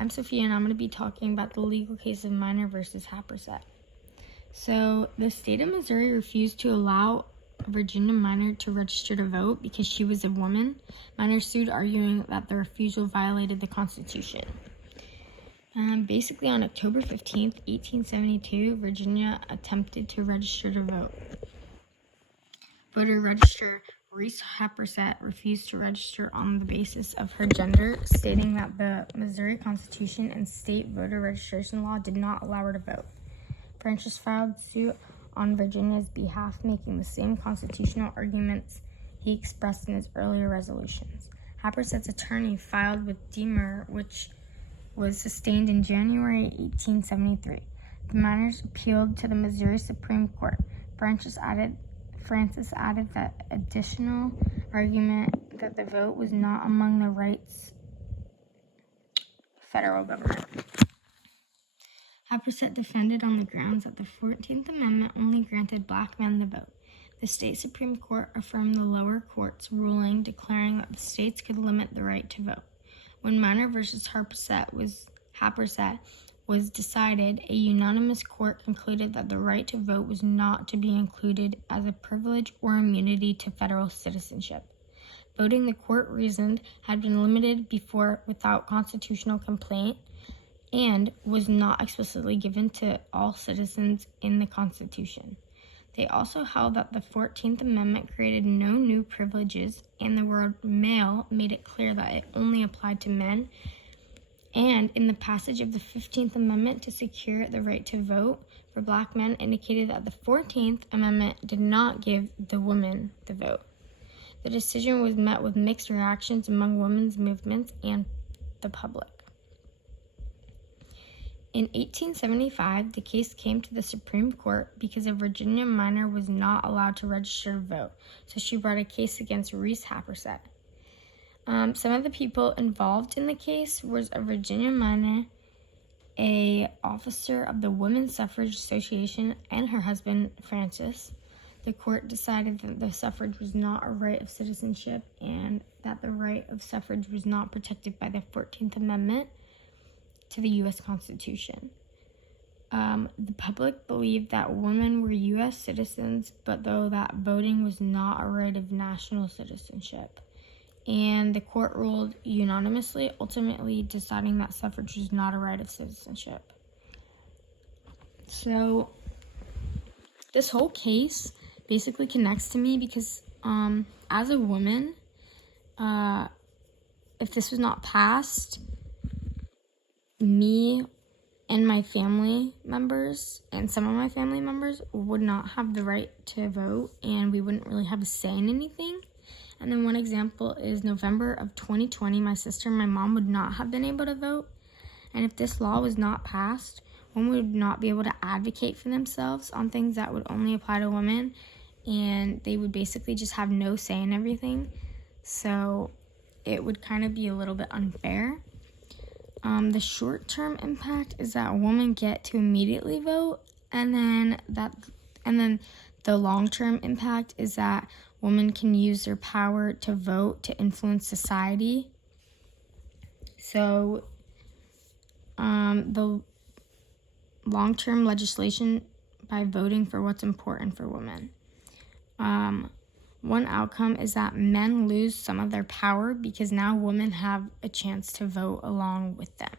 I'm Sophia, and I'm going to be talking about the legal case of Minor versus Happersett. So, the state of Missouri refused to allow a Virginia minor to register to vote because she was a woman. Minor sued, arguing that the refusal violated the Constitution. Basically, on October 15th, 1872, Virginia attempted to register to vote. Voter registrar Reese Happersett refused to register on the basis of her gender, stating that the Missouri Constitution and state voter registration law did not allow her to vote. Francis filed suit on Virginia's behalf, making the same constitutional arguments he expressed in his earlier resolutions. Happersett's attorney filed with demurrer, which was sustained in January 1873. The minors appealed to the Missouri Supreme Court. Francis added that additional argument that the vote was not among the rights of the federal government. Happersett defended on the grounds that the 14th Amendment only granted black men the vote. The state Supreme Court affirmed the lower court's ruling, declaring that the states could limit the right to vote. When Minor versus Happersett was decided, a unanimous court concluded that the right to vote was not to be included as a privilege or immunity to federal citizenship. Voting, the court reasoned, had been limited before without constitutional complaint and was not explicitly given to all citizens in the Constitution. They also held that the 14th Amendment created no new privileges, and the word male made it clear that it only applied to men. And in the passage of the 15th Amendment to secure the right to vote for black men indicated that the 14th Amendment did not give the woman the vote. The decision was met with mixed reactions among women's movements and the public. In 1875, the case came to the Supreme Court because a Virginia minor was not allowed to register to vote, so she brought a case against Reese Happersett. Some of the people involved in the case was a Virginia minor, an officer of the Women's Suffrage Association, and her husband, Francis. The court decided that the suffrage was not a right of citizenship and that the right of suffrage was not protected by the 14th Amendment to the U.S. Constitution. The public believed that women were U.S. citizens, but though that voting was not a right of national citizenship. And the court ruled unanimously, ultimately deciding that suffrage was not a right of citizenship. So this whole case basically connects to me because as a woman, if this was not passed, me and my family members and some of my family members would not have the right to vote, and we wouldn't really have a say in anything. And then one example is November of 2020, my sister and my mom would not have been able to vote. And if this law was not passed, women would not be able to advocate for themselves on things that would only apply to women, and they would basically just have no say in everything. So it would kind of be a little bit unfair. The short-term impact is that women get to immediately vote, and then the long-term impact is that women can use their power to vote to influence society. So, the long-term legislation by voting for what's important for women. One outcome is that men lose some of their power because now women have a chance to vote along with them.